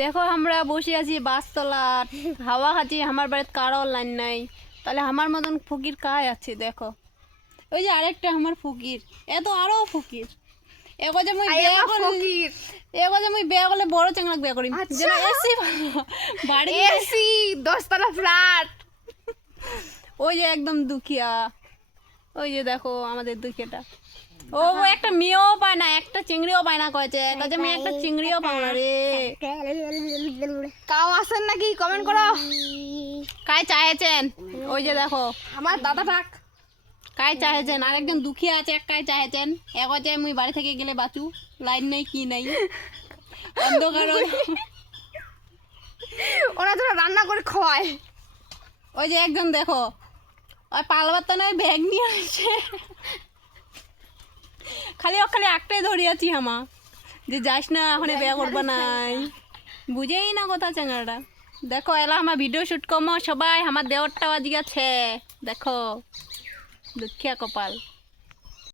দেখো আমরা বসে আছি বাসতলার। হাওয়া খাচ্ছি আমার বাড়িতে কারও লাইন নাই। তাহলে আমার মতন ফকির কায় আছে দেখো। ওই যে আরেকটা আমার ফকির এ তো আরও ফকির। এগো যে মুই বিয়া করলি এগো যে মুই বিয়া করলে বড় চাংলাক বিয়া করিম যেন এসি বাড়ি এসি দশতলা ফ্ল্যাট ওই যে একদম দুখিয়া। ওই যে দেখো আমাদের দুখিয়াটা। ও একটা মেয়েও একটা চিংড়িও পায় না কয়েছে কাজে আমি একটা চিংড়িও পাও না রে। কাউ আসেন নাকি? কমেন্ট করো। কাই চাহেছেন? ওই যে দেখো। আমার দাদা টাক কাই চাহেছেন? আরেকজন দুখিয়া আছে এক কাই চাহেছেন। এক হচ্ছে মুই বাড়ি থেকে গেলে বাঁচু লাইন নেই কি নেই। অন্ধকার ওরা। তোরা রান্না করে খাওয়ায়। ওই যে একজন দেখো। ওই পালবার তো নয় ব্যাগ নিয়ে আসছে খালি ও খালি একটাই ধরিয়াছি হামা। যে যাস না, এখন বিয়া করব নাই। বুঝেই না কথা চেঙ্গাটা দেখো, এলা আমার ভিডিও শ্যুট কমো সবাই আমার দেওয়ারটাও আজকে আছে। দেখো, দুঃখিয়া কপাল।